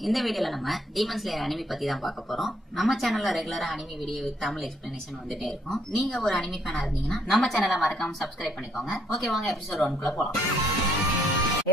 இந்த வீடியோல நம்ம டீமன் ஸ்லேயர் அனிமி பத்தி தான் பார்க்க போறோம். நம்ம சேனல்ல ரெகுலரா anime video with Tamil explanation வந்துட்டே இருக்கும். நீங்க ஒரு அனிமி ஃபேனா இருந்தீங்கன்னா நம்ம சேனலை மறக்காம சப்ஸ்கிரைப் பண்ணிக்கோங்க. ஓகே, வாங்க எபிசோட் 1 குள்ள போலாம்.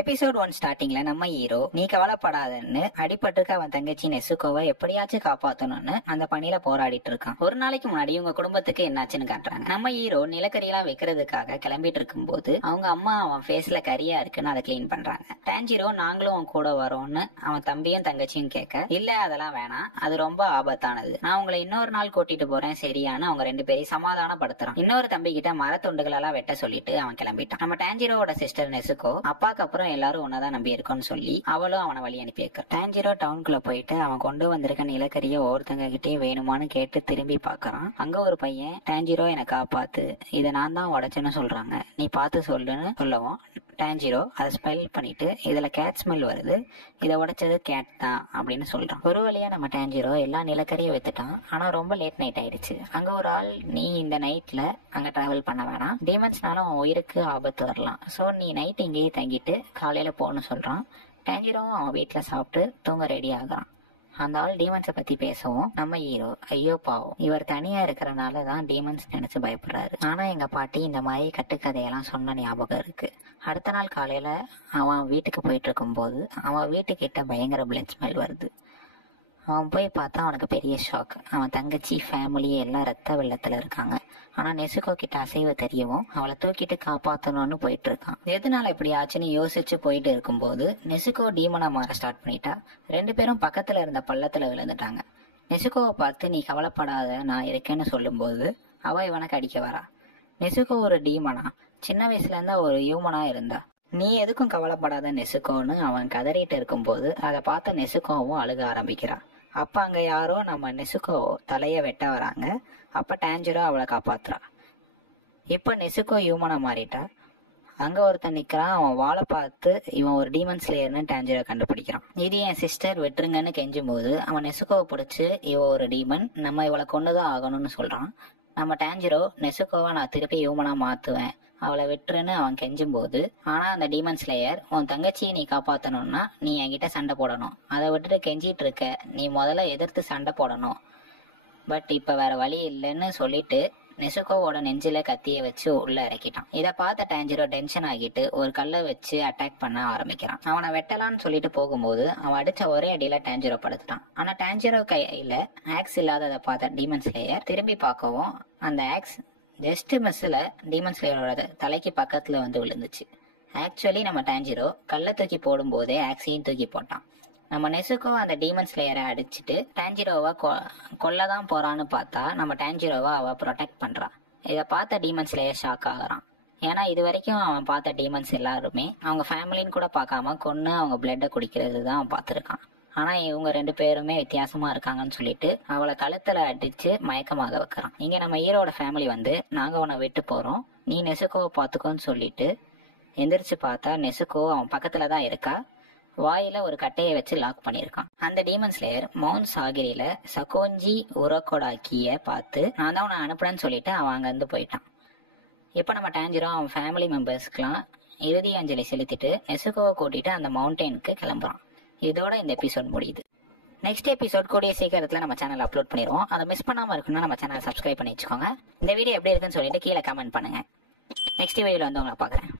எபிசோட் 1 ஸ்டார்டிங்ல நம்ம ஹீரோ நீ கவலைப்படாதன்னு அடிபட்டிருக்க அவன் தங்கச்சி நெசுகோவை எப்படியாச்சும் காப்பாத்தணும்னு அந்த பணியில போராடிட்டு இருக்கான். ஒரு நாளைக்கு முன்னாடி உங்க குடும்பத்துக்கு என்னாச்சுன்னு காட்டுறாங்க. நம்ம ஹீரோ நிலக்கரியெல்லாம் வைக்கிறதுக்காக கிளம்பிட்டு இருக்கும் போது அவங்க அம்மா அவன் ஃபேஸ்ல கரியா இருக்குன்னு அதை கிளீன் பண்றாங்க. டான்ஜிரோ நாங்களும் அவன் கூட வரோம்னு அவன் தம்பியும் தங்கச்சியும் கேட்க, இல்ல அதெல்லாம் வேணாம், அது ரொம்ப ஆபத்தானது, நான் உங்களை இன்னொரு நாள் கூட்டிட்டு போறேன் சரியான்னு அவங்க ரெண்டு பேரையும் சமாதானப்படுத்துறான். இன்னொரு தம்பி கிட்ட மரத்துண்டுகளெல்லாம் வெட்ட சொல்லிட்டு அவன் கிளம்பிட்டான். நம்ம டான்ஜிரோட சிஸ்டர் நெசுகோ அப்பாக்கு அப்புறம் எல்லாரும் ஒன்னதான் நம்பி இருக்கோம்னு சொல்லி அவளும் அவனை வழி அனுப்பி வைக்க. டான்ஜிரோ டவுனுக்குள்ள போயிட்டு அவன் கொண்டு வந்திருக்க நிலக்கரிய ஒருத்தங்க கிட்டே வேணுமான்னு கேட்டு திரும்பி பாக்குறான். அங்க ஒரு பையன், டான்ஜிரோ என்னை காப்பாத்து, இதை நான் தான் உடைச்சேன்னு சொல்றாங்க, நீ பார்த்து சொல்லுன்னு சொல்லவும் டான்ஜிரோ அதை ஸ்மெல் பண்ணிட்டு இதுல கேட் ஸ்மெல் வருது, இதை உடைச்சது கேட் தான் அப்படின்னு சொல்றான். ஒரு வழியா நம்ம டான்ஜிரோ எல்லா நிலக்கரியும் வித்துட்டான். ஆனா ரொம்ப லேட் நைட் ஆயிடுச்சு. அங்க ஒரு ஆள், நீ இந்த நைட்ல அங்க டிராவல் பண்ண வேணாம், டீமன்ஸ்னால அவன் உயிருக்கு ஆபத்து வரலாம், சோ நீ நைட் இங்கேயே தங்கிட்டு காலையில போன்னு சொல்றான். டான்ஜிரோவும் அவன் வீட்டுல சாப்பிட்டு தூங்க ரெடி ஆகுறான். அந்த ஆள் டீமன்ஸை பத்தி பேசவும் நம்ம ஹீரோ, ஐயோ பாவம், இவர் தனியா இருக்கிறனாலதான் டீமன்ஸ் நினைச்சு பயப்படுறாரு, ஆனா எங்க பாட்டி இந்த மாதிரி கட்டுக்கதையெல்லாம் சொன்ன ஞாபகம் இருக்கு. அடுத்த நாள் காலையில அவன் வீட்டுக்கு போயிட்டு இருக்கும் போது அவன் வீட்டுக்கிட்ட பயங்கர பிளட் ஸ்மெல் வருது. அவன் போய் பார்த்தா அவனுக்கு பெரிய ஷாக். அவன் தங்கச்சி ஃபேமிலி எல்லாம் ரத்த வெள்ளத்துல இருக்காங்க. ஆனா நெசுகோ கிட்ட அசைவ தெரியவும் அவளை தூக்கிட்டு காப்பாத்தணும்னு போயிட்டு இருக்கான். எதனால இப்படி ஆச்சுன்னு யோசிச்சு போயிட்டு இருக்கும்போது நெசுகோ டீமனா மாற ஸ்டார்ட் பண்ணிட்டா. ரெண்டு பேரும் பக்கத்துல இருந்த பள்ளத்துல விழுந்துட்டாங்க. நெசுகோவை பார்த்து நீ கவலைப்படாத நான் இருக்கேன்னு சொல்லும் போது அவ இவனுக்கு அடிக்க வரா. நெசுகோ ஒரு டீமனா, சின்ன வயசுல இருந்தா ஒரு ஹியூமனா இருந்தா, நீ எதுக்கும் கவலைப்படாத நெசுகோன்னு அவன் கதறிட்டு இருக்கும் போது அதை பார்த்த நெசுகோவும் அழுக ஆரம்பிக்கிறான். அப்ப அங்க யாரோ நம்ம நெசுகோ தலைய வெட்ட வராங்க. அப்ப டான்ஜிரோ அவளை காப்பாத்துறா. இப்ப நெசுகோ ஹியூமனா மாறிட்டா. அங்க ஒருத்தன் நிக்கிறான். அவன் வாழை பார்த்து இவன் ஒரு டீமன் ஸ்லேயர்னு டான்ஜிரோ கண்டுபிடிக்கிறான். இது என் சிஸ்டர் விட்டுருங்கன்னு கெஞ்சும் போது அவன் நெசுகோவை பிடிச்சு இவ ஒரு டீமன், நம்ம இவளை கொண்டுதான் ஆகணும்னு சொல்றான். நம்ம டான்ஜிரோ நெசுகோவை நான் திருப்பி ஹியூமனா மாத்துவேன், அவளை விட்டுருன்னு அவன் கெஞ்சும் போது, ஆனா அந்த டீமன் ஸ்லேயர், உன் தங்கச்சியை நீ காப்பாத்தணும்னா நீ என்கிட்ட சண்டை போடணும், அதை விட்டுட்டு கெஞ்சிட்டு இருக்க, நீ முதல்ல எதிர்த்து சண்டை போடணும், பட் இப்ப வேற வழி இல்லைன்னு சொல்லிட்டு நெசுகோவோட நெஞ்சில கத்திய வச்சு உள்ள இறக்கிட்டான். இதை பார்த்த டான்ஜிரோ டென்ஷன் ஆகிட்டு ஒரு கல்லை வச்சு அட்டாக் பண்ண ஆரம்பிக்கிறான். அவனை வெட்டலான்னு சொல்லிட்டு போகும்போது அவன் அடிச்ச ஒரே அடியில டான்ஜிரோ படுத்துட்டான். ஆனா டான்ஜிரோ கையில ஆக்ஸ் இல்லாததை பார்த்த டீமன் ஸ்லேயர் திரும்பி பார்க்கவும் அந்த ஆக்ஸ் ஜஸ்ட் மிஸ்ல டீமன் ஸ்லேயரோட தலைக்கு பக்கத்துல வந்து விழுந்துச்சு. ஆக்சுவலி நம்ம டான்ஜிரோ கல்லை தூக்கி போடும் போதே ஆக்ஸையும் தூக்கி போட்டான். நம்ம நெசுகோ அந்த டீமன் ஸ்லேயரை அடிச்சுட்டு டான்ஜிரோவை கொல்லதான் போறான்னு பார்த்தா நம்ம டான்ஜிரோவை அவ ப்ரொடெக்ட் பண்றா. இதை பார்த்த டீமன் ஸ்லேயர் ஷாக் ஆகுறான். ஏன்னா இது வரைக்கும் அவன் பார்த்த டீமன்ஸ் எல்லாருமே அவங்க ஃபேமிலின்னு கூட பார்க்காம கொன்னு அவங்க பிளட்டை குடிக்கிறது தான் அவன் பார்த்துருக்கான். ஆனா இவங்க ரெண்டு பேருமே வித்தியாசமா இருக்காங்கன்னு சொல்லிட்டு அவளை கழுத்துல அடிச்சு மயக்கமாக வைக்கிறான். இங்க நம்ம ஹீரோட ஃபேமிலி வந்து, நாங்க உன்னை விட்டு போறோம், நீ நெசுகோவை பாத்துக்கோன்னு சொல்லிட்டு எந்திரிச்சு பார்த்தா நெசுகோ அவன் பக்கத்துலதான் இருக்கா. வாயில ஒரு கட்டையை வச்சு லாக் பண்ணிருக்கான். அந்த டீமன் ஸ்லேயர் மவுண்ட் சாகிரியில சகோஞ்சி உரக்கோடாக்கிய பார்த்து, நான் தான் உன்னை அனுப்புறேன்னு சொல்லிட்டு அவன் அங்க இருந்து போயிட்டான். இப்ப நம்ம டான்ஜிரோ அவன் ஃபேமிலி மெம்பர்ஸ்க்குலாம் இறுதி அஞ்சலி செலுத்திட்டு நெசுகோவை கூட்டிட்டு அந்த மவுண்டெயினுக்கு கிளம்புறான். இதோட இந்த எபிசோட் முடியுது. நெக்ஸ்ட் எபிசோட் கூடிய சீக்கிரத்துல நம்ம சேனல் அப்லோட் பண்ணிடுவோம். அதை மிஸ் பண்ணாம இருக்குன்னா நம்ம சேனல் சப்ஸ்கிரைப் பண்ணி வச்சுக்கோங்க. இந்த வீடியோ எப்படி இருக்குன்னு சொல்லிட்டு கீழே கமெண்ட் பண்ணுங்க. நெக்ஸ்ட் வீடியோல வந்து உங்களை பாக்குறேன்.